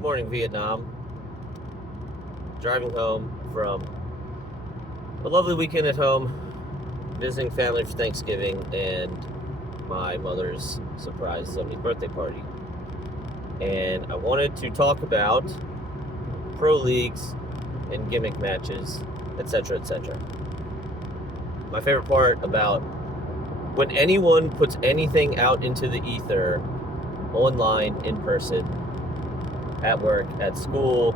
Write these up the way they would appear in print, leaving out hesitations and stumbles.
Morning, Vietnam. Driving home from a lovely weekend at home, visiting family for Thanksgiving, and my mother's surprise 70th birthday party. And I wanted to talk about pro leagues and gimmick matches, etc., etc. My favorite part about when anyone puts anything out into the ether, online, in person, at work, at school,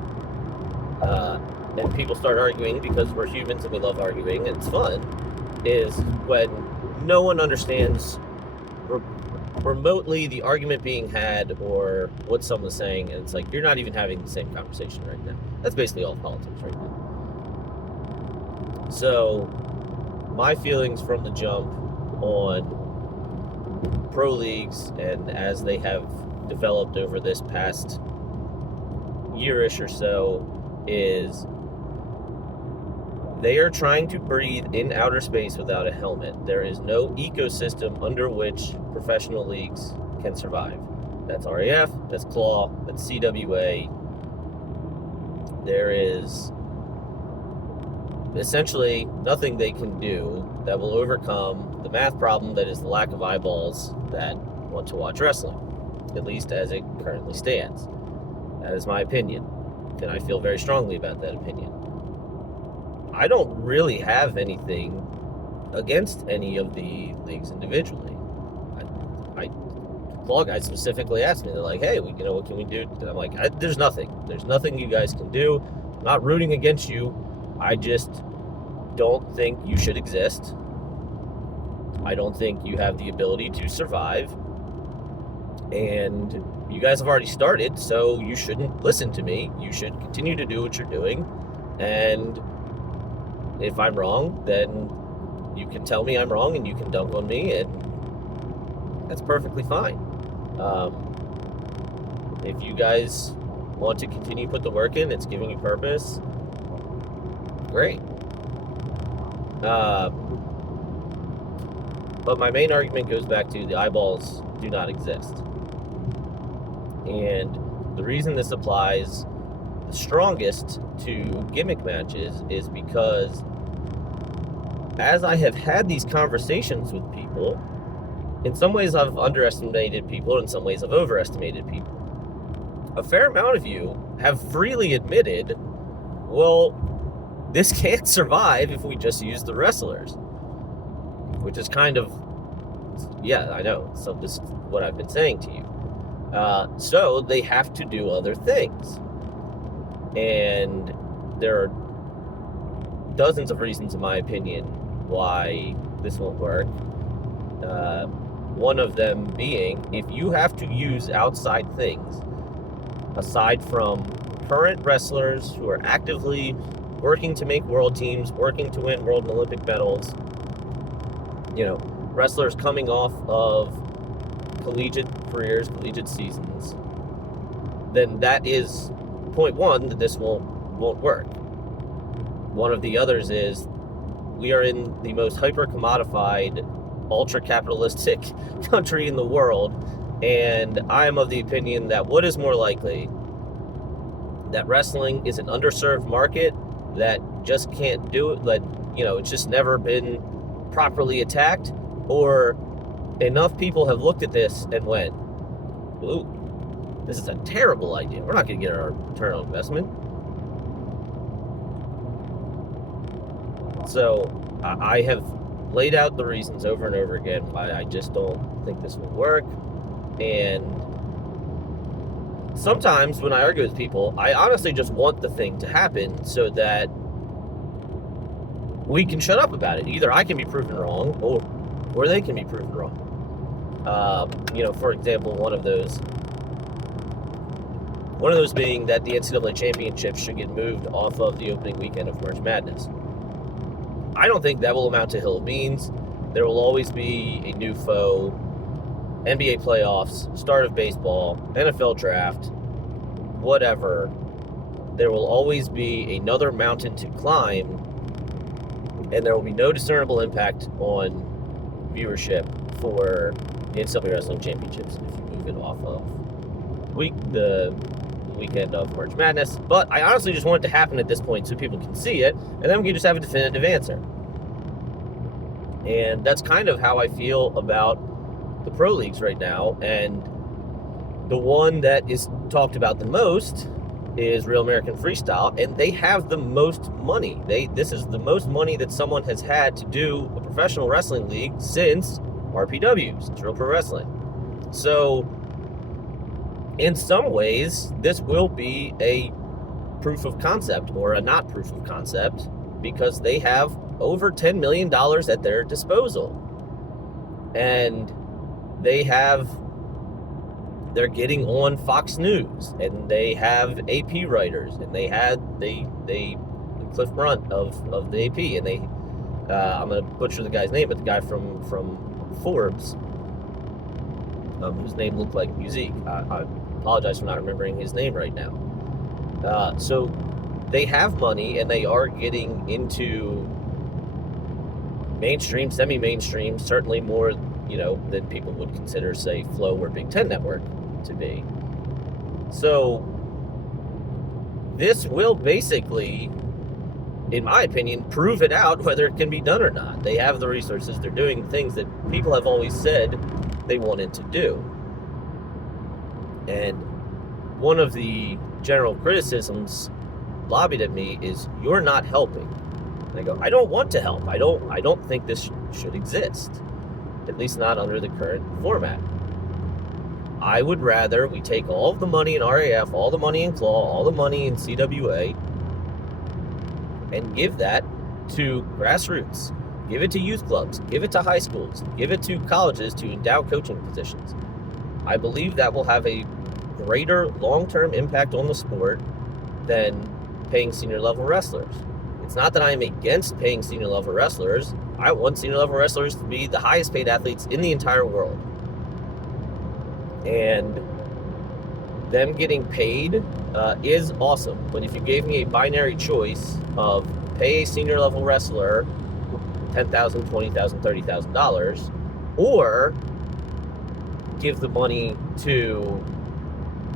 and people start arguing because we're humans and we love arguing and it's fun, is when no one understands remotely the argument being had or what someone's saying, and it's like you're not even having the same conversation right now. That's basically all politics right now. So my feelings from the jump on pro leagues and as they have developed over this past yearish or so is they are trying to breathe in outer space without a helmet. There is no ecosystem under which professional leagues can survive. That's RAF, that's Claw, that's CWA. There is essentially nothing they can do that will overcome the math problem that is the lack of eyeballs that want to watch wrestling, at least as it currently stands. That is my opinion, and I feel very strongly about that opinion. I don't really have anything against any of the leagues individually. Claw guys specifically asked me, they're like, hey, what can we do? And I'm like, there's nothing. There's nothing you guys can do. I'm not rooting against you. I just don't think you should exist. I don't think you have the ability to survive. And you guys have already started, so you shouldn't listen to me. You should continue to do what you're doing. And if I'm wrong, then you can tell me I'm wrong and you can dunk on me, and that's perfectly fine. If you guys want to continue to put the work in, it's giving you purpose, great. But my main argument goes back to the eyeballs do not exist. And the reason this applies the strongest to gimmick matches is because as I have had these conversations with people, in some ways I've underestimated people, in some ways I've overestimated people. A fair amount of you have freely admitted, well, this can't survive if we just use the wrestlers. Which is kind of, yeah, I know. So this is what I've been saying to you. So they have to do other things. And there are dozens of reasons, in my opinion, why this won't work. One of them being, if you have to use outside things, aside from current wrestlers who are actively working to make world teams, working to win world and Olympic medals, wrestlers coming off of collegiate careers, collegiate seasons, then that is point one, that this won't work. One of the others is we are in the most hyper-commodified, ultra-capitalistic country in the world, and I am of the opinion that what is more likely, that wrestling is an underserved market that just can't do it, that, it's just never been properly attacked, or enough people have looked at this and went, ooh, this is a terrible idea. We're not going to get our return on investment. So I have laid out the reasons over and over again why I just don't think this will work. And sometimes when I argue with people, I honestly just want the thing to happen so that we can shut up about it. Either I can be proven wrong or they can be proven wrong. For example, one of those being that the NCAA championship should get moved off of the opening weekend of March Madness. I don't think that will amount to hill of beans. There will always be a new foe, NBA playoffs, start of baseball, NFL draft, whatever. There will always be another mountain to climb, and there will be no discernible impact on viewership for the NCAA Wrestling Championships if you move it off of the weekend of March Madness. But I honestly just want it to happen at this point so people can see it, and then we can just have a definitive answer. And that's kind of how I feel about the pro leagues right now. And the one that is talked about the most is Real American Freestyle, and they have the most money. This is the most money that someone has had to do a professional wrestling league since RPW, since Real Pro Wrestling. So, in some ways, this will be a proof of concept or a not proof of concept because they have over $10 million at their disposal. And they're getting on Fox News, and they have AP writers, and they Cliff Brunt of the AP, and I'm going to butcher the guy's name, but the guy from Forbes, whose name looked like musique. I apologize for not remembering his name right now. So they have money, and they are getting into mainstream, semi-mainstream, certainly more, than people would consider, say, Flow or Big Ten Network to be. So this will basically, in my opinion, prove it out whether it can be done or not. They have the resources. They're doing things that people have always said they wanted to do. And one of the general criticisms lobbied at me is, you're not helping. And I go, I don't want to help. I don't think this should exist, at least not under the current format. I would rather we take all of the money in RAF, all the money in Claw, all the money in CWA, and give that to grassroots. Give it to youth clubs. Give it to high schools. Give it to colleges to endow coaching positions. I believe that will have a greater long-term impact on the sport than paying senior-level wrestlers. It's not that I am against paying senior-level wrestlers. I want senior-level wrestlers to be the highest-paid athletes in the entire world. And them getting paid is awesome. But if you gave me a binary choice of pay a senior-level wrestler $10,000, $20,000, $30,000, or give the money to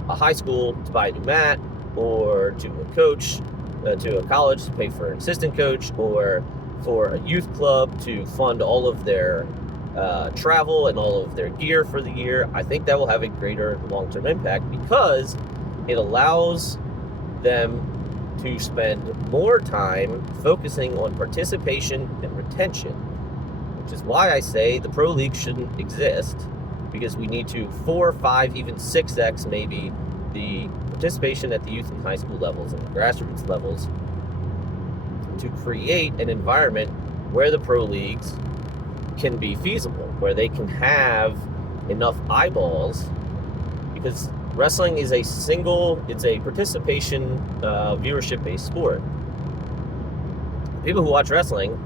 a high school to buy a new mat, or to a coach, to a college to pay for an assistant coach, or for a youth club to fund all of their travel and all of their gear for the year, I think that will have a greater long-term impact because it allows them to spend more time focusing on participation and retention, which is why I say the pro league shouldn't exist, because we need to 4, 5, even 6x maybe the participation at the youth and high school levels and the grassroots levels to create an environment where the pro leagues can be feasible, where they can have enough eyeballs, because wrestling is it's a participation, viewership-based sport. People who watch wrestling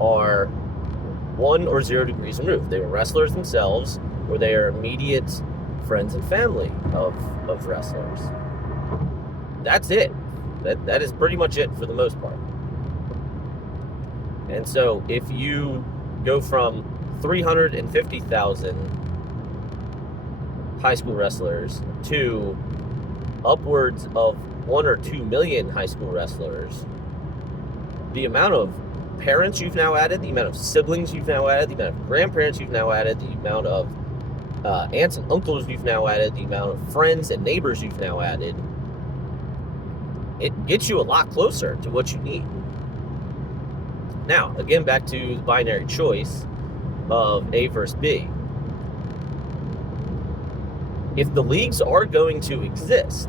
are 1 or 0 degrees removed. They were wrestlers themselves, or they are immediate friends and family of wrestlers. That's it. That is pretty much it for the most part. And so if you go from 350,000 high school wrestlers to upwards of 1 or 2 million high school wrestlers, the amount of parents you've now added, the amount of siblings you've now added, the amount of grandparents you've now added, the amount of aunts and uncles you've now added, the amount of friends and neighbors you've now added, it gets you a lot closer to what you need. Now, again, back to the binary choice of A versus B. If the leagues are going to exist,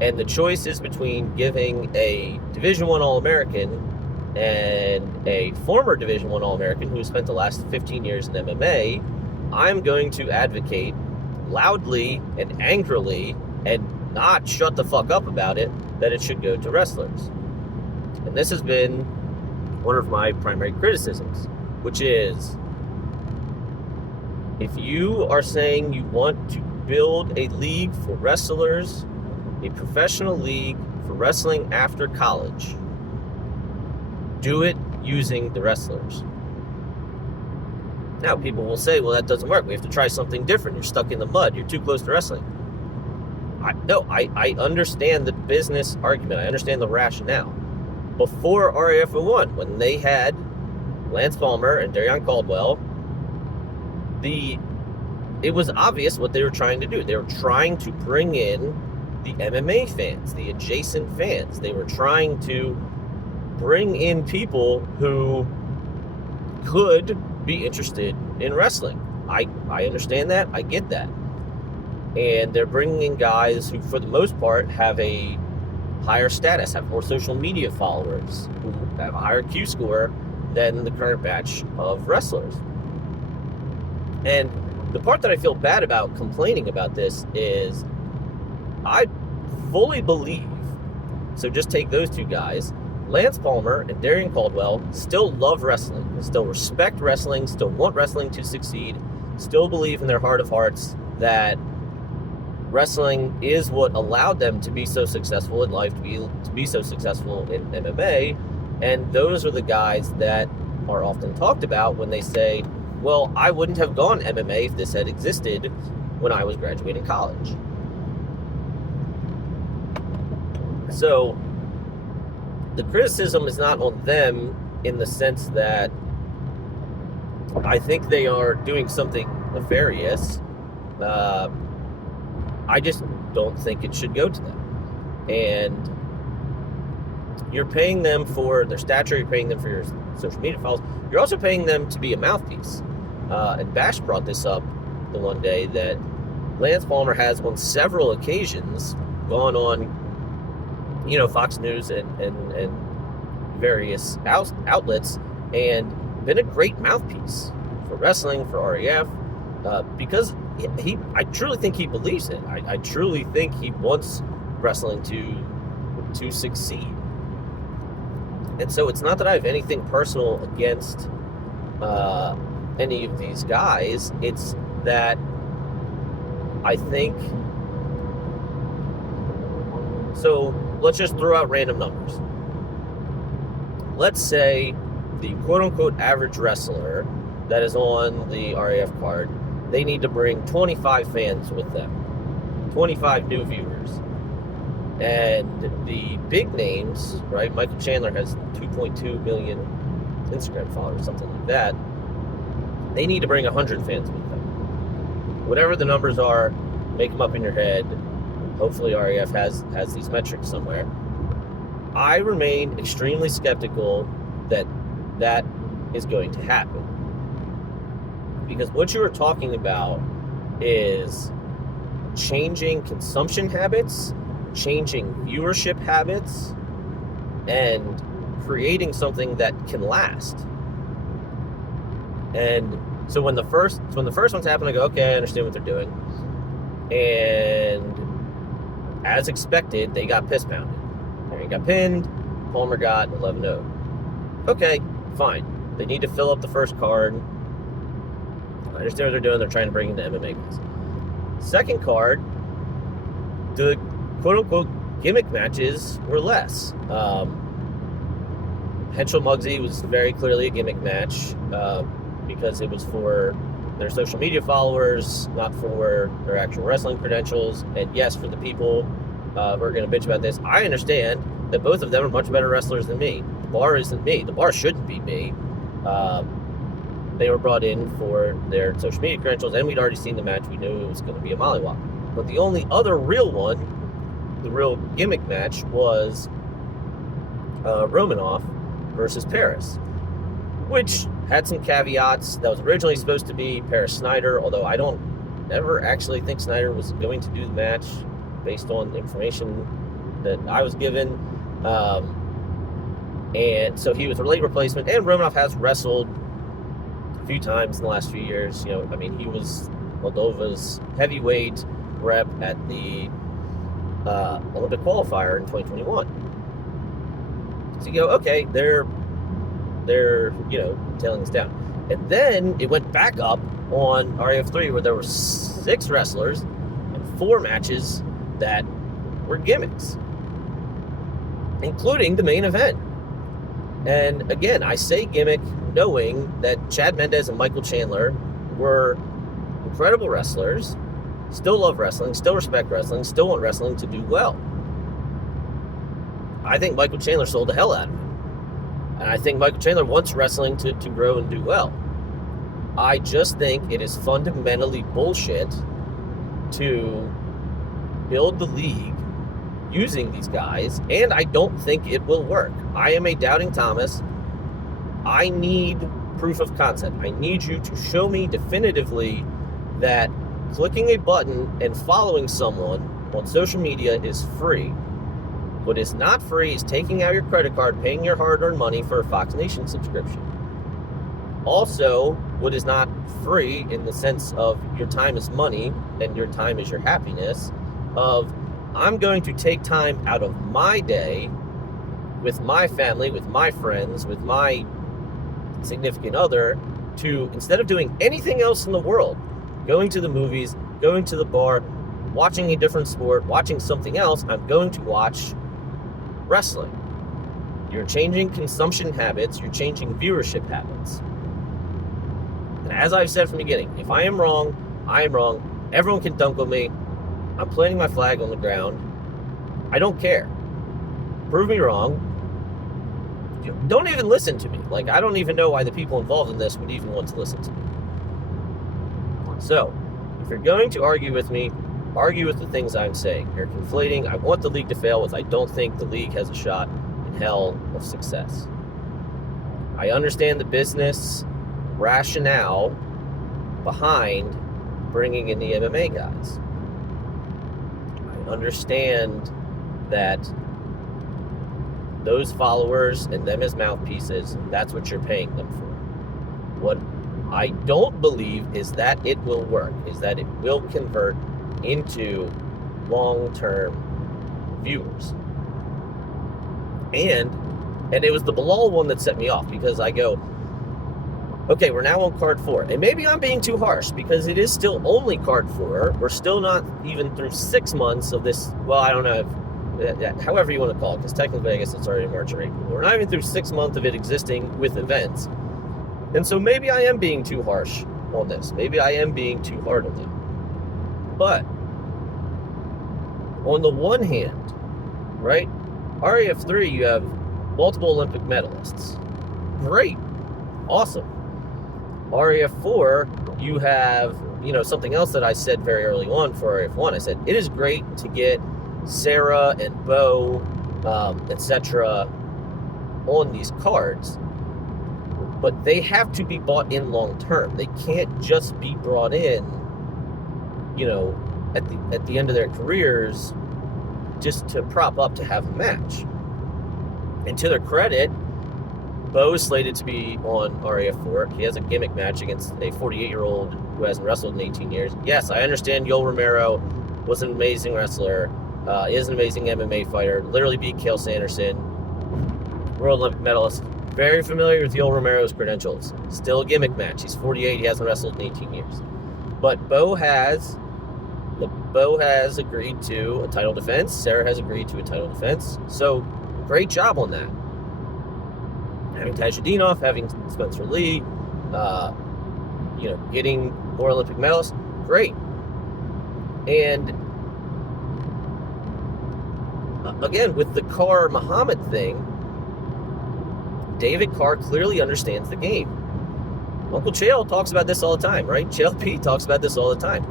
and the choice is between giving a Division I All-American and a former Division I All-American who has spent the last 15 years in MMA, I'm going to advocate loudly and angrily and not shut the fuck up about it that it should go to wrestlers. And this has been one of my primary criticisms, which is, if you are saying you want to build a league for wrestlers, a professional league for wrestling after college, do it using the wrestlers. Now, people will say, well, that doesn't work. We have to try something different. You're stuck in the mud. You're too close to wrestling. I understand the business argument. I understand the rationale. Before RAF 01, when they had Lance Palmer and Darion Caldwell, it was obvious what they were trying to do. They were trying to bring in the MMA fans, the adjacent fans. They were trying to bring in people who could be interested in wrestling. I understand that. I get that. And they're bringing in guys who, for the most part, have a higher status, have more social media followers, who have a higher Q score than the current batch of wrestlers. And the part that I feel bad about complaining about this is I fully believe, so just take those two guys, Lance Palmer and Darion Caldwell still love wrestling, still respect wrestling, still want wrestling to succeed, still believe in their heart of hearts that wrestling is what allowed them to be so successful in life, to be so successful in MMA. And those are the guys that are often talked about when they say, well, I wouldn't have gone MMA if this had existed when I was graduating college. So the criticism is not on them in the sense that I think they are doing something nefarious. I just don't think it should go to them. And you're paying them for their stature, you're paying them for your social media files, you're also paying them to be a mouthpiece. And Bash brought this up the one day that Lance Palmer has on several occasions gone on, Fox News and various outlets and been a great mouthpiece for wrestling, for RAF, because I truly think he believes it. I truly think he wants wrestling to succeed. And so it's not that I have anything personal against any of these guys. It's that I think... So let's just throw out random numbers. Let's say the quote-unquote average wrestler that is on the RAF card, they need to bring 25 fans with them, 25 new viewers. And the big names, right? Michael Chandler has 2.2 million Instagram followers, something like that. They need to bring 100 fans with them. Whatever the numbers are, make them up in your head. Hopefully RAF has these metrics somewhere. I remain extremely skeptical that is going to happen. Because what you are talking about is changing consumption habits, changing viewership habits, and creating something that can last. And so when the first ones happen, I go, okay, I understand what they're doing. And as expected, they got piss pounded. He got pinned, Palmer got 11-0. Okay, fine. They need to fill up the first card. I understand what they're doing. They're trying to bring in the MMA guys. Second card, the quote-unquote gimmick matches were less. Henschel Muggsy was very clearly a gimmick match because it was for their social media followers, not for their actual wrestling credentials. And yes, for the people who are going to bitch about this, I understand that both of them are much better wrestlers than me. The bar isn't me. The bar shouldn't be me. They were brought in for their social media credentials, and we'd already seen the match. We knew it was going to be a mollywop. But the only other real one, the real gimmick match, was Romanoff versus Paris, which had some caveats. That was originally supposed to be Paris Snyder, although I don't ever actually think Snyder was going to do the match based on information that I was given. And so he was a late replacement, and Romanoff has wrestled a few times in the last few years. He was Moldova's heavyweight rep at the Olympic qualifier in 2021. So you go, okay, they're tailing us down. And then it went back up on RAF3 where there were 6 wrestlers and 4 matches that were gimmicks, including the main event. And again, I say gimmick knowing that Chad Mendez and Michael Chandler were incredible wrestlers still love wrestling, still respect wrestling, still want wrestling to do well. I think Michael Chandler sold the hell out of it. And I think Michael Chandler wants wrestling to grow and do well. I just think it is fundamentally bullshit to build the league using these guys, and I don't think it will work. I am a doubting Thomas. I need proof of concept. I need you to show me definitively that clicking a button and following someone on social media is free. What is not free is taking out your credit card, paying your hard-earned money for a Fox Nation subscription. Also, what is not free in the sense of your time is money and your time is your happiness, of I'm going to take time out of my day with my family, with my friends, with my significant other to, instead of doing anything else in the world, going to the movies, going to the bar, watching a different sport, watching something else, I'm going to watch wrestling. You're changing consumption habits, you're changing viewership habits. And as I've said from the beginning, if I am wrong, I am wrong. Everyone can dunk on me. I'm planting my flag on the ground. I don't care. Prove me wrong. Don't even listen to me. Like, I don't even know why the people involved in this would even want to listen to me. So, if you're going to argue with me, argue with the things I'm saying. You're conflating, I want the league to fail with I don't think the league has a shot in hell of success. I understand the business rationale behind bringing in the MMA guys. I understand that those followers and them as mouthpieces, that's what you're paying them for. What I don't believe is that it will work, is that it will convert into long-term viewers. And it was the Bilal one that set me off, because I go, okay, we're now on card 4. And maybe I'm being too harsh, because it is still only card 4. We're still not even through 6 months of this, well, I don't know, however you want to call it, because technically I guess it's already March or April. We're not even through 6 months of it existing with events. And so maybe I am being too harsh on this. Maybe I am being too hard on it. But on the one hand, right, RAF3, you have multiple Olympic medalists. Great. Awesome. RAF4, you have, something else that I said very early on for RAF1. I said, it is great to get Sarah and Bo, etc. on these cards, but they have to be bought in long term. They can't just be brought in, at the end of their careers just to prop up to have a match. And to their credit, Bo is slated to be on RAF4. He has a gimmick match against a 48-year-old who hasn't wrestled in 18 years. Yes, I understand Yoel Romero was an amazing wrestler, is an amazing MMA fighter, literally beat Cael Sanderson, World Olympic medalist. Very familiar with Yoel Romero's credentials. Still a gimmick match. He's 48, he hasn't wrestled in 18 years. But Bo has agreed to a title defense. Sarah has agreed to a title defense. So, great job on that. Having Tajudinov, having Spencer Lee, getting more Olympic medalists, great. And again, with the Carr Muhammad thing, David Carr clearly understands the game. Uncle Chael talks about this all the time, right? Chael P talks about this all the time.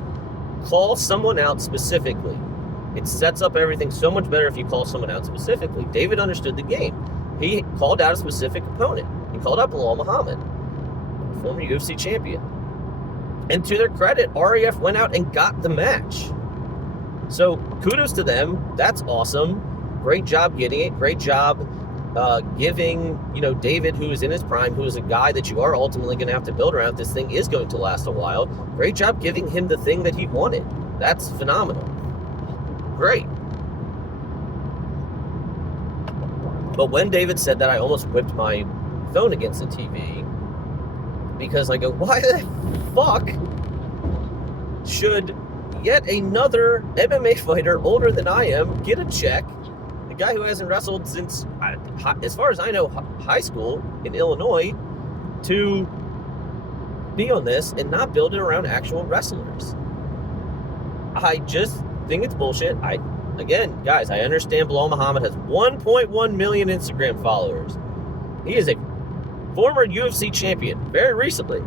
Call someone out specifically. It sets up everything so much better if you call someone out specifically. David understood the game. He called out a specific opponent. He called out Bilal Muhammad, former UFC champion. And to their credit, RAF went out and got the match. So kudos to them. That's awesome. Great job getting it. Great job giving, David, who is in his prime, who is a guy that you are ultimately going to have to build around. This thing is going to last a while. Great job giving him the thing that he wanted. That's phenomenal. Great. But when David said that, I almost whipped my phone against the TV, because I go, why the fuck should yet another MMA fighter older than I am get a check? The guy who hasn't wrestled since, as far as I know, high school in Illinois, to be on this and not build it around actual wrestlers. I just think it's bullshit. Again, guys, I understand Bilal Muhammad has 1.1 million Instagram followers. He is a former UFC champion very recently.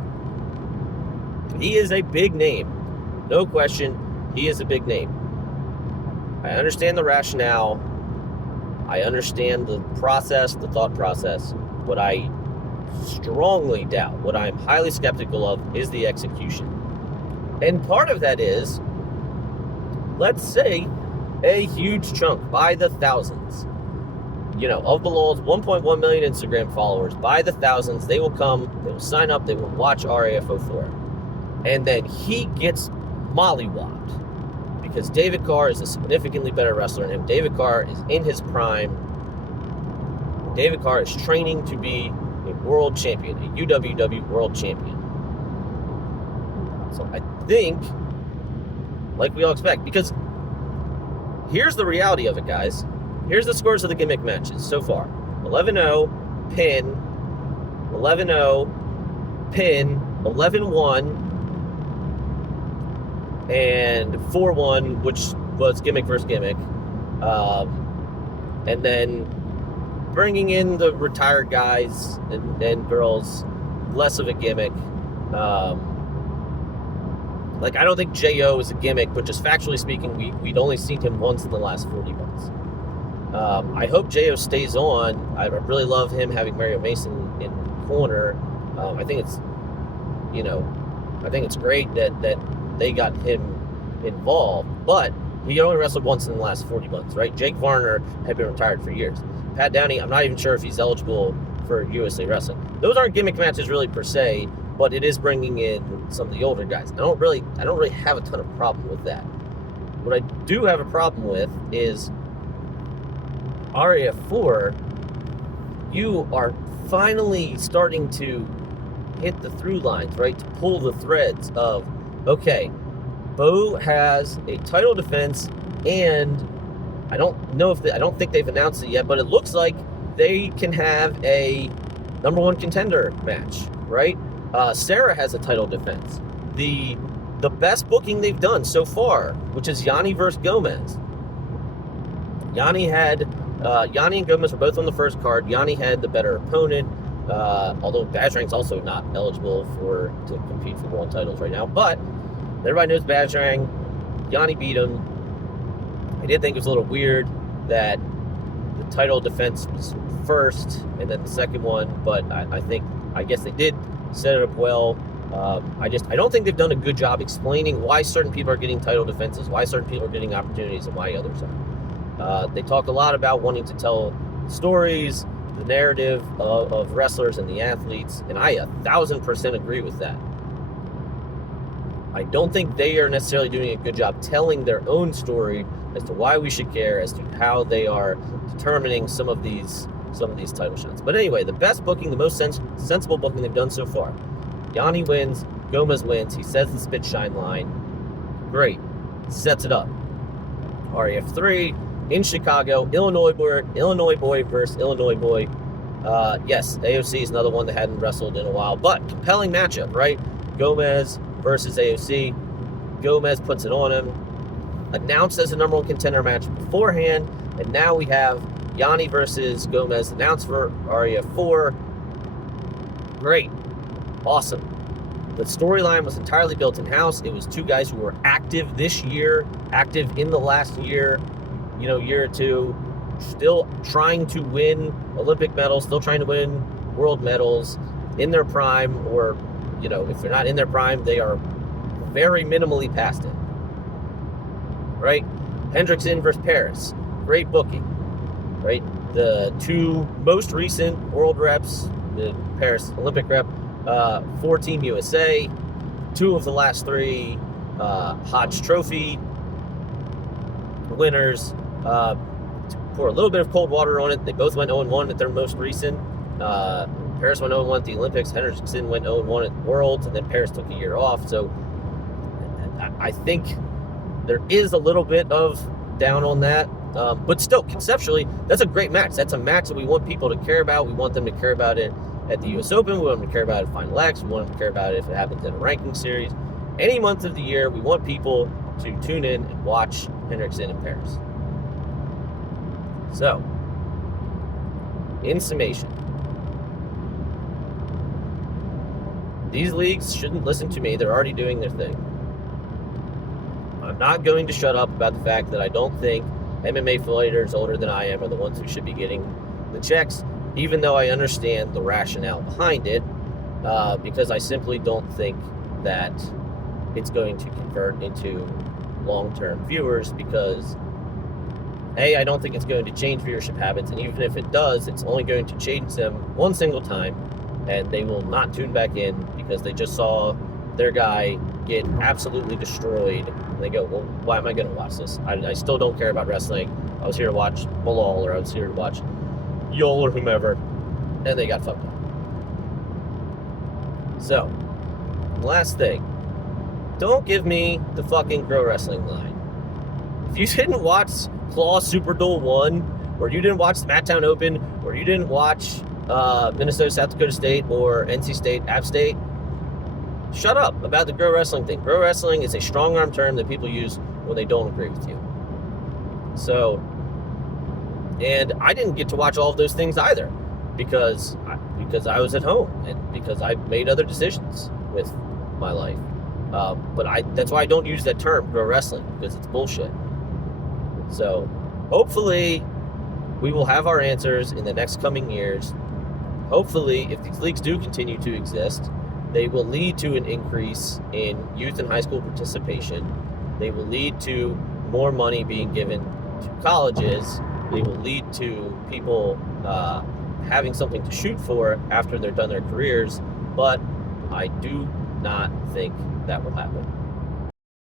He is a big name. No question, he is a big name. I understand the rationale. I understand the process, the thought process. What I strongly doubt, what I'm highly skeptical of, is the execution. And part of that is, let's say, a huge chunk, by the thousands, of Bilal's 1.1 million Instagram followers, by the thousands, they will come, they will sign up, they will watch RAF04. And then he gets mollywopped because David Carr is a significantly better wrestler than him. David Carr is in his prime. David Carr is training to be a world champion, a UWW world champion. So I think, like we all expect, because here's the reality of it, guys. Here's the scores of the Gimmick matches so far. 11-0, pin, 11-0, pin, 11-1, and 4-1, which was Gimmick versus Gimmick. And then bringing in the retired guys and girls, less of a gimmick. I don't think J.O. is a gimmick, but just factually speaking, we'd only seen him once in the last 40 months. I hope J.O. stays on. I really love him having Mario Mason in corner. I think it's great that they got him involved, but he only wrestled once in the last 40 months, right? Jake Varner had been retired for years. Pat Downey, I'm not even sure if he's eligible for USA Wrestling. Those aren't gimmick matches really per se, but it is bringing in some of the older guys. I don't really have a ton of problem with that. What I do have a problem with is RAF4, you are finally starting to hit the through lines, right? To pull the threads of, okay, Bo has a title defense, and I don't think they've announced it yet, but it looks like they can have a number one contender match, right? Sarah has a title defense. The best booking they've done so far, which is Yanni versus Gomez. Yanni and Gomez were both on the first card. Yanni had the better opponent, although Bajrang's also not eligible to compete for world titles right now. But everybody knows Bajrang. Yanni beat him. I did think it was a little weird that the title defense was first and then the second one, but I guess they did set it up well. I don't think they've done a good job explaining why certain people are getting title defenses, why certain people are getting opportunities, and why others are. They talk a lot about wanting to tell stories, the narrative of wrestlers and the athletes, and I 1,000% agree with that. I don't think they are necessarily doing a good job telling their own story as to why we should care, as to how they are determining some of these title shots. But anyway, the best booking, the most sensible booking they've done so far. Yanni wins, Gomez wins, he says the spit shine line. Great. Sets it up. RAF3 in Chicago, Illinois boy versus Illinois boy. Yes, AOC is another one that hadn't wrestled in a while, but compelling matchup, right? Gomez versus AOC. Gomez puts it on him. Announced as a number one contender match beforehand, and now we have Yanni versus Gomez announced for RAF4. Great. Awesome. The storyline was entirely built in-house. It was two guys who were active this year, active in the last year or two, still trying to win Olympic medals, still trying to win world medals in their prime, or, if they're not in their prime, they are very minimally past it. Right? Hendrickson versus Paris. Great booking. Right? The two most recent world reps, the Paris Olympic rep, for Team USA, two of the last three Hodge Trophy winners. Pour a little bit of cold water on it. They both went 0-1 at their most recent. Paris went 0-1 at the Olympics. Hendrickson went 0-1 at Worlds, and then Paris took a year off. So I think there is a little bit of down on that. But still, conceptually, that's a great match. That's a match that we want people to care about. We want them to care about it at the U.S. Open. We want them to care about it at Final X. We want them to care about it if it happens in a ranking series. Any month of the year, we want people to tune in and watch Hendrickson and Paris. So, in summation, these leagues shouldn't listen to me. They're already doing their thing. I'm not going to shut up about the fact that I don't think MMA fighters older than I am are the ones who should be getting the checks, even though I understand the rationale behind it, because I simply don't think that it's going to convert into long-term viewers, because A, I don't think it's going to change viewership habits, and even if it does, it's only going to change them one single time, and they will not tune back in because they just saw their guy get absolutely destroyed. And they go, well, why am I going to watch this? I still don't care about wrestling. I was here to watch Bilal, or I was here to watch Yol or whomever, and they got fucked up. So, last thing. Don't give me the fucking pro wrestling line. If you didn't watch Claw Super Duel 1, or you didn't watch the Matttown Open, or you didn't watch Minnesota, South Dakota State, or NC State, App State, shut up about the pro wrestling thing. Pro wrestling is a strong arm term that people use when they don't agree with you. So, and I didn't get to watch all of those things either because I was at home and because I made other decisions with my life. But that's why I don't use that term, pro wrestling, because it's bullshit. So, hopefully, we will have our answers in the next coming years. Hopefully, if these leagues do continue to exist, they will lead to an increase in youth and high school participation. They will lead to more money being given to colleges. They will lead to people having something to shoot for after they're done their careers. But I do not think that will happen.